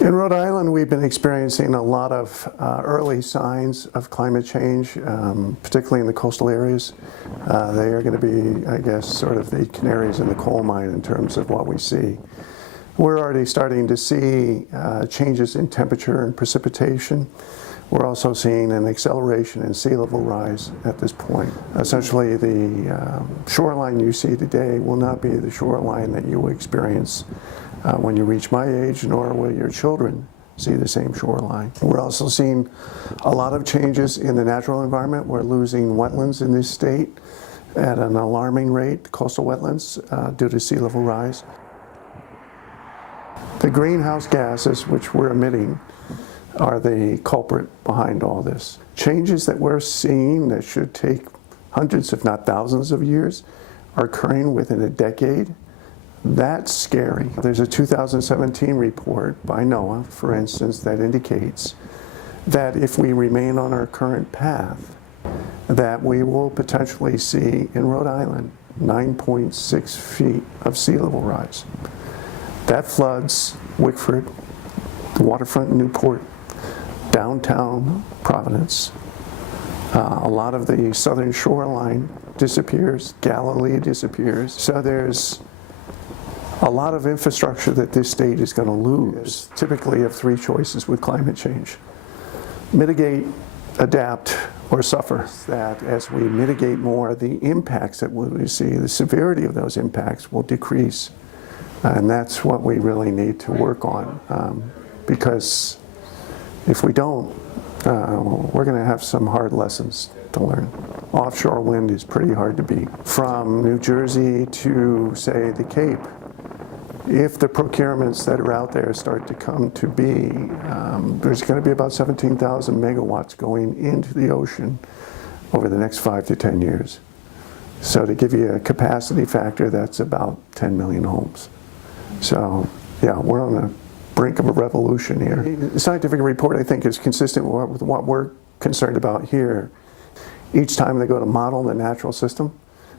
In Rhode Island, we've been experiencing a lot of early signs of climate change, particularly in the coastal areas. They are going to be, I guess, sort of the canaries in the coal mine in terms of what we see. We're already starting to see changes in temperature and precipitation. We're also seeing an acceleration in sea level rise at this point. Essentially, the shoreline you see today will not be the shoreline that you will experience when you reach my age, nor will your children see the same shoreline. We're also seeing a lot of changes in the natural environment. We're losing wetlands in this state at an alarming rate, coastal wetlands, due to sea level rise. The greenhouse gases which we're emitting are the culprit behind all this. Changes that we're seeing that should take hundreds, if not thousands of years, are occurring within a decade. That's scary. There's a 2017 report by NOAA, for instance, that indicates that if we remain on our current path, that we will potentially see in Rhode Island 9.6 feet of sea level rise. That floods Wickford, the waterfront in Newport, downtown Providence. A lot of the southern shoreline disappears, Galilee disappears. So there's a lot of infrastructure that this state is going to lose. Typically, you have three choices with climate change: mitigate, adapt, or suffer. That as we mitigate more, the impacts that we see, the severity of those impacts will decrease. And that's what we really need to work on, because if we don't, we're going to have some hard lessons to learn. Offshore wind is pretty hard to beat. From New Jersey to, say, the Cape, if the procurements that are out there start to come to be, there's going to be about 17,000 megawatts going into the ocean over the next 5 to 10 years. So to give you a capacity factor, that's about 10 million homes. So yeah, we're on the brink of a revolution here. The scientific report, I think, is consistent with what we're concerned about here. Each time they go to model the natural system,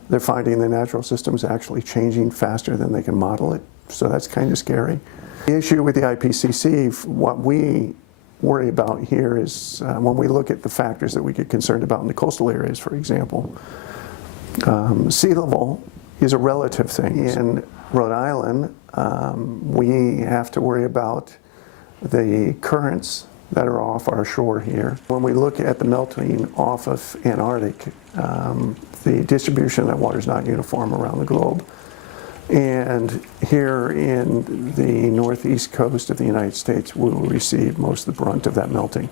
they're finding the natural system is actually changing faster than they can model it. So that's kind of scary. The issue with the IPCC, what we worry about here is when we look at the factors that we get concerned about in the coastal areas, for example, sea level is a relative thing. In Rhode Island, we have to worry about the currents that are off our shore here. When we look at the melting off of Antarctic, the distribution of that water is not uniform around the globe. And here in the northeast coast of the United States, we will receive most of the brunt of that melting.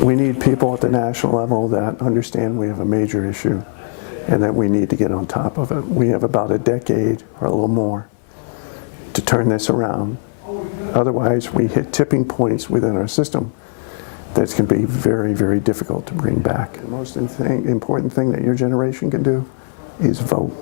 We need people at the national level that understand we have a major issue and that we need to get on top of it. We have about a decade or a little more to turn this around. Otherwise, we hit tipping points within our system that's going to be very, very difficult to bring back. The most important thing that your generation can do is vote.